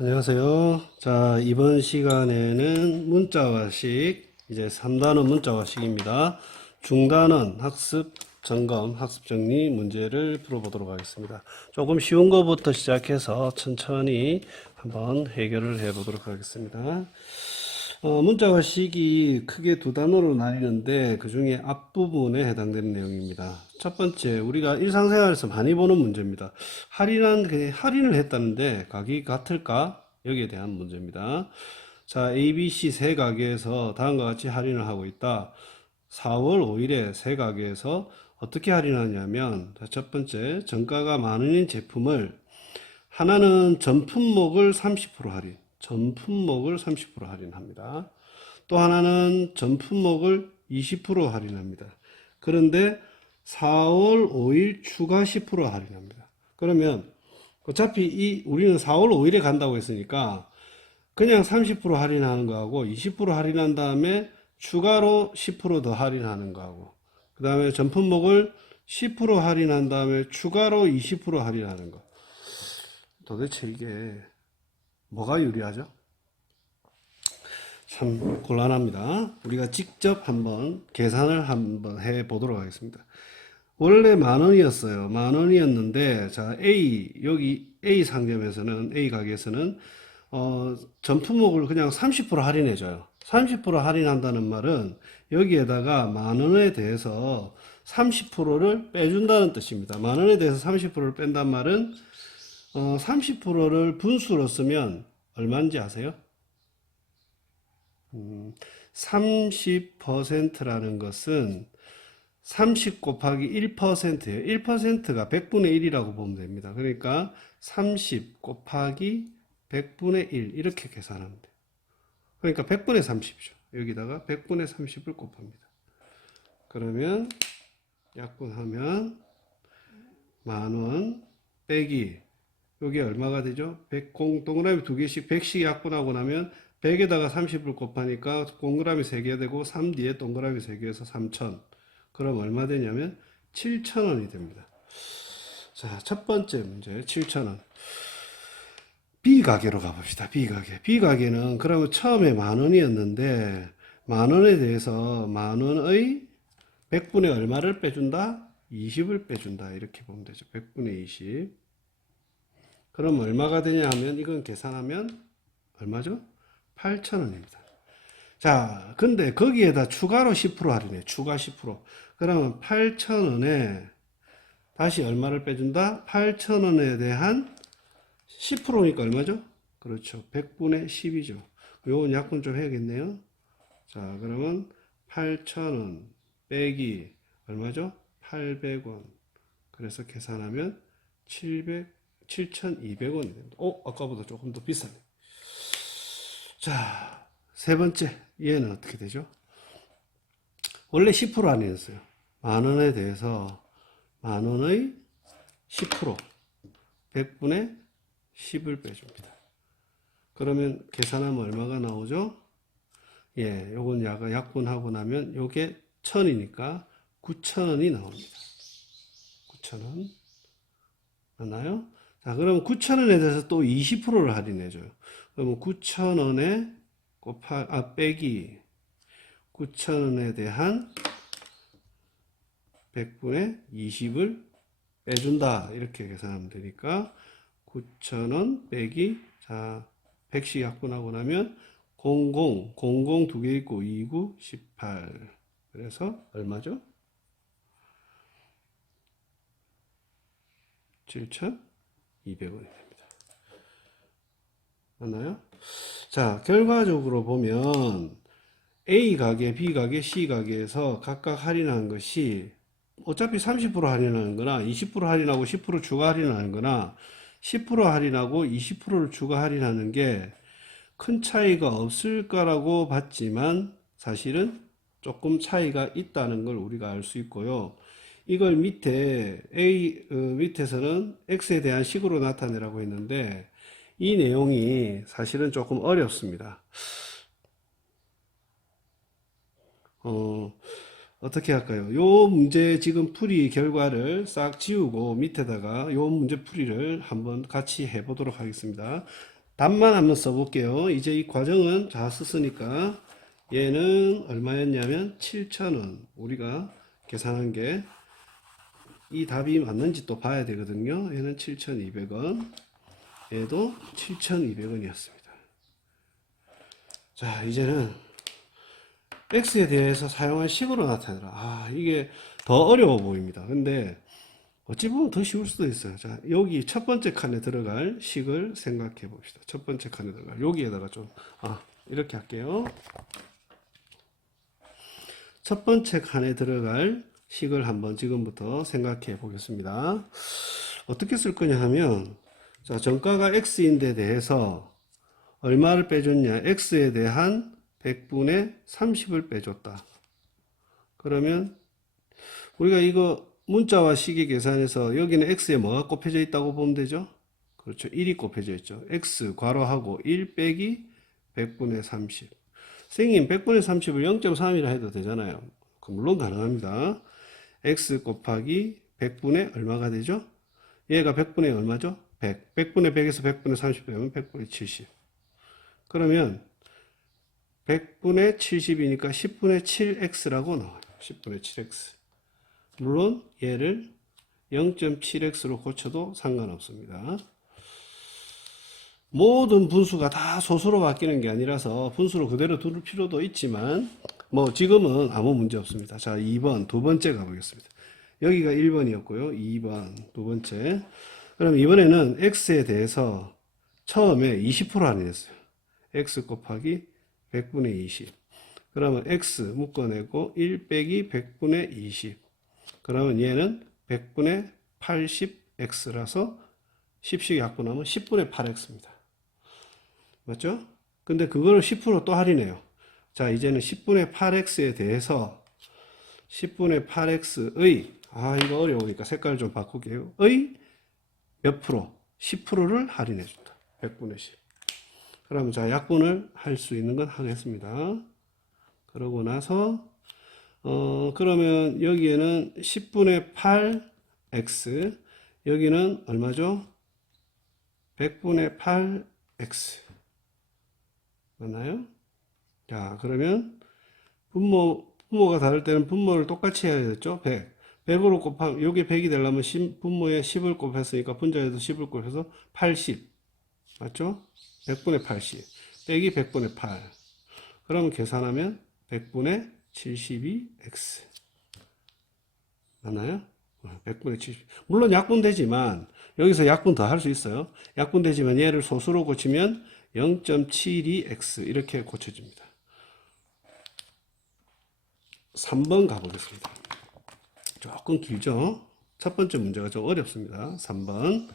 안녕하세요. 자, 이번 시간에는 문자와식, 이제 3단원 문자와식입니다. 중단원 학습 점검, 학습 정리 문제를 풀어보도록 하겠습니다. 조금 쉬운 것부터 시작해서 천천히 한번 해결을 해보도록 하겠습니다. 문자와식이 크게 두 단어로 나뉘는데 그 중에 앞부분에 해당되는 내용입니다. 첫 번째, 우리가 일상생활에서 많이 보는 문제입니다. 할인을 했다는데 가격이 같을까? 여기에 대한 문제입니다. 자, ABC 세 가게에서 다음과 같이 할인을 하고 있다. 4월 5일에 세 가게에서 어떻게 할인하냐면, 첫 번째, 정가가 만 원인 제품을 하나는 전 품목을 30% 할인, 전 품목을 30% 할인합니다. 또 하나는 전 품목을 20% 할인합니다. 그런데 4월 5일 추가 10% 할인합니다. 그러면 어차피 우리는 4월 5일에 간다고 했으니까 그냥 30% 할인하는 거하고 20% 할인한 다음에 추가로 10%더 할인하는 거하고 그 다음에 전 품목을 10% 할인한 다음에 추가로 20% 할인하는 거. 도대체 이게 뭐가 유리하죠? 참 곤란합니다. 우리가 직접 한번 계산을 한번 해 보도록 하겠습니다. 원래 만 원이었어요. 만 원이었는데, 자, 여기 A 상점에서는, A 가게에서는, 전 품목을 그냥 30% 할인해줘요. 30% 할인한다는 말은 여기에다가 만 원에 대해서 30%를 빼준다는 뜻입니다. 만 원에 대해서 30%를 뺀단 말은 30%를 분수로 쓰면 얼마인지 아세요? 30%라는 것은 30 곱하기 1%예요. 1%가 100분의 1이라고 보면 됩니다. 그러니까 30 곱하기 100분의 1 이렇게 계산하면 돼요. 그러니까 100분의 30이죠. 여기다가 100분의 30을 곱합니다. 그러면 약분하면 만원 빼기 여기 얼마가 되죠? 100, 동그라미 두 개씩 100씩 약분하고 나면 100에다가 30을 곱하니까 동그라미 3개 되고 3 뒤에 동그라미 3개에서 3,000. 그럼 얼마 되냐면 7,000원이 됩니다. 자, 첫 번째 문제 7,000원. B 가게로 가봅시다. B 가게. B 가게는 그러면 처음에 만 원이었는데 만 원에 대해서 만 원의 100분의 얼마를 빼준다? 20을 빼준다. 이렇게 보면 되죠. 100분의 20. 그럼 얼마가 되냐 하면 이건 계산하면 얼마죠? 8,000원입니다. 자, 근데 거기에다 추가로 10% 할인해. 추가 10%. 그러면 8,000원에 다시 얼마를 빼준다? 8,000원에 대한 10%니까 얼마죠? 그렇죠. 100분의 10이죠. 요건 약분 좀 해야겠네요. 자, 그러면 8,000원 빼기 얼마죠? 800원. 그래서 계산하면 7,200원이 됩니다. 아까보다 조금 더 비싸네. 자, 세 번째. 얘는 어떻게 되죠? 원래 10% 할인했어요. 만 원에 대해서 만 원의 10%, 100분의 10을 빼줍니다. 그러면 계산하면 얼마가 나오죠? 예, 요건 약분하고 나면 요게 1000이니까 9,000원이 나옵니다. 9,000원. 맞나요? 자, 그러면 9,000원에 대해서 또 20%를 할인해줘요. 그러면 9,000원에 빼기 9,000원에 대한 100분의 20을 빼준다. 이렇게 계산하면 되니까 9,000원 빼기 자 100씩 약분하고 나면 00 두 개 있고 29, 18 그래서 얼마죠? 7,200원이 됩니다. 맞나요? 자, 결과적으로 보면 A 가게, B 가게, C 가게에서 각각 할인한 것이 어차피 30% 할인하는 거나 20% 할인하고 10% 추가 할인하는 거나 10% 할인하고 20%를 추가 할인하는 게 큰 차이가 없을 거라고 봤지만 사실은 조금 차이가 있다는 걸 우리가 알 수 있고요. 이걸 밑에서는 X에 대한 식으로 나타내라고 했는데 이 내용이 사실은 조금 어렵습니다. 어떻게 할까요? 요 문제 지금 풀이 결과를 싹 지우고 밑에다가 요 문제 풀이를 한번 같이 해보도록 하겠습니다. 답만 한번 써볼게요. 이제 이 과정은 다 썼으니까 얘는 얼마였냐면 7,000원. 우리가 계산한 게 이 답이 맞는지 또 봐야 되거든요. 얘는 7,200원. 얘도 7,200원이었습니다. 자, 이제는 x에 대해서 사용한 식으로 나타내라. 아, 이게 더 어려워 보입니다. 근데 어찌 보면 더 쉬울 수도 있어요. 자, 여기 첫 번째 칸에 들어갈 식을 생각해 봅시다. 첫 번째 칸에 들어갈 여기에다가 이렇게 할게요. 첫 번째 칸에 들어갈 식을 한번 지금부터 생각해 보겠습니다. 어떻게 쓸 거냐 하면, 자, 정가가 x인데 대해서 얼마를 빼줬냐? x에 대한 100분의 30을 빼줬다. 그러면 우리가 이거 문자와 식의 계산에서 여기는 x에 뭐가 곱해져 있다고 보면 되죠? 그렇죠. 1이 곱해져 있죠. x 괄호하고 1 빼기 100분의 30. 선생님 100분의 30을 0.3이라 해도 되잖아요. 물론 가능합니다. x 곱하기 100분의 얼마가 되죠? 얘가 100분의 얼마죠? 100. 100분의 100에서 100분의 30 빼면 100분의 70. 그러면 100분의 70이니까 10분의 7x라고 나와요. 10분의 7x. 물론 얘를 0.7x로 고쳐도 상관없습니다. 모든 분수가 다 소수로 바뀌는 게 아니라서 분수로 그대로 둘 필요도 있지만 뭐 지금은 아무 문제 없습니다. 자, 2번 두 번째 가보겠습니다. 여기가 1번이었고요. 2번 두 번째. 그럼 이번에는 x에 대해서 처음에 20% 할인했어요. x 곱하기 100분의 20. 그러면 x 묶어내고 1 빼기 100분의 20. 그러면 얘는 100분의 80x라서 10씩 약분하면 10분의 8x입니다. 맞죠? 근데 그거를 10% 또 할인해요. 자, 이제는 10분의 8x에 대해서 10분의 8x의, 이거 어려우니까 색깔 좀 바꿀게요. 의 몇 프로? 10%를 할인해 준다. 100분의 10. 그러면 자, 약분을 할 수 있는 건 하겠습니다. 그러고 나서 그러면 여기에는 10분의 8x, 여기는 얼마죠? 100분의 8x. 맞나요? 자, 그러면 분모가 다를 때는 분모를 똑같이 해야 되겠죠? 100. 100으로 곱하면, 여기 100이 되려면 분모에 10을 곱했으니까 분자에도 10을 곱해서 80. 맞죠? 100분의 80. 빼기 100분의 8. 그러면 계산하면 100분의 72x. 맞나요? 100분의 70. 물론 약분되지만, 여기서 약분 더 할 수 있어요. 약분되지만 얘를 소수로 고치면 0.72x 이렇게 고쳐집니다. 3번 가보겠습니다. 조금 길죠? 첫 번째 문제가 좀 어렵습니다. 3번.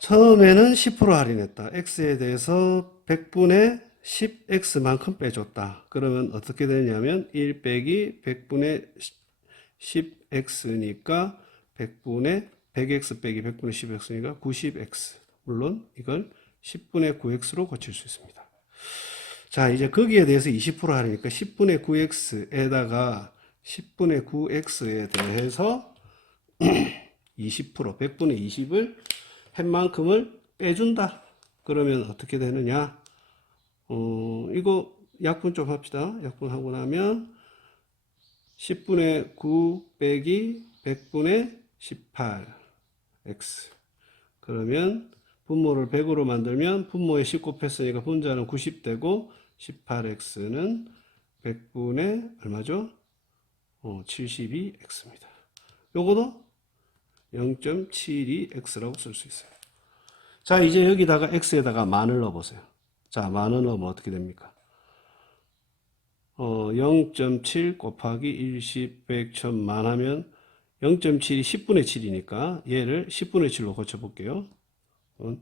처음에는 10% 할인했다. x에 대해서 100분의 10x만큼 빼줬다. 그러면 어떻게 되냐면 1 빼기 100분의 10x니까 100분의 100x 빼기 100분의 10x니까 90x. 물론 이걸 10분의 9x로 고칠 수 있습니다. 자, 이제 거기에 대해서 20% 하니까 10분의 9x에다가 10분의 9x에 대해서 20%, 100분의 20을 햇만큼을 빼준다. 그러면 어떻게 되느냐? 이거 약분 좀 합시다. 약분하고 나면 10분의 9 빼기 100분의 18x. 그러면 분모를 100으로 만들면 분모에 10 곱했으니까 분자는 90 되고 18x는 100분의 얼마죠? 72x입니다. 요거도 0.72x라고 쓸 수 있어요. 자, 이제 여기다가 x에다가 만을 넣어보세요. 자, 만을 넣으면 어떻게 됩니까? 0.7 곱하기 1, 10, 100, 1000만 하면 0.7이 10분의 7이니까 얘를 10분의 7로 고쳐볼게요.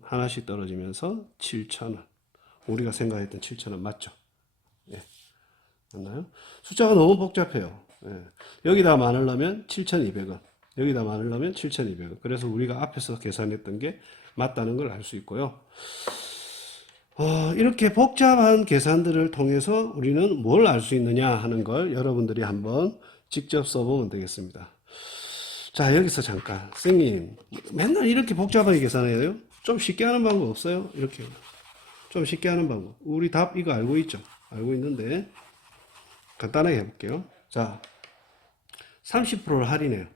하나씩 떨어지면서 7,000원. 우리가 생각했던 7,000원 맞죠? 예. 맞나요? 숫자가 너무 복잡해요. 예. 여기다 만을 넣으면 7,200원. 여기다 만을 넣으면 7,200원. 그래서 우리가 앞에서 계산했던 게 맞다는 걸 알 수 있고요. 이렇게 복잡한 계산들을 통해서 우리는 뭘 알 수 있느냐 하는 걸 여러분들이 한번 직접 써보면 되겠습니다. 자, 여기서 잠깐. 선생님, 맨날 이렇게 복잡하게 계산해요? 좀 쉽게 하는 방법 없어요? 이렇게. 좀 쉽게 하는 방법. 우리 답 이거 알고 있죠? 알고 있는데, 간단하게 해볼게요. 자, 30%를 할인해요.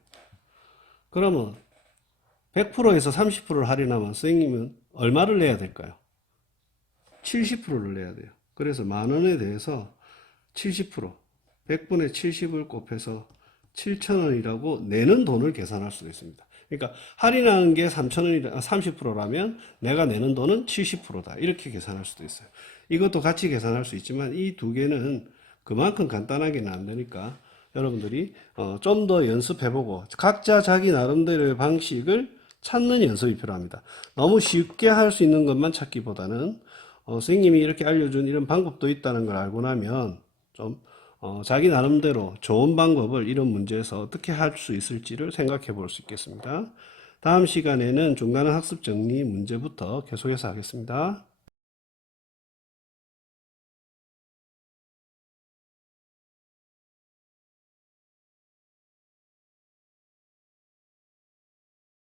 그러면 100%에서 30%를 할인하면 선생님은 얼마를 내야 될까요? 70%를 내야 돼요. 그래서 만 원에 대해서 70%, 100분의 70을 곱해서 7,000원이라고 내는 돈을 계산할 수가 있습니다. 그러니까 할인하는 게 3,000원이라 30%라면 내가 내는 돈은 70%다. 이렇게 계산할 수도 있어요. 이것도 같이 계산할 수 있지만 이 두 개는 그만큼 간단하게는 안 되니까 여러분들이 좀 더 연습해보고 각자 자기 나름대로의 방식을 찾는 연습이 필요합니다. 너무 쉽게 할 수 있는 것만 찾기보다는 선생님이 이렇게 알려준 이런 방법도 있다는 걸 알고 나면 좀 자기 나름대로 좋은 방법을 이런 문제에서 어떻게 할 수 있을지를 생각해 볼 수 있겠습니다. 다음 시간에는 중간학습 정리 문제부터 계속해서 하겠습니다.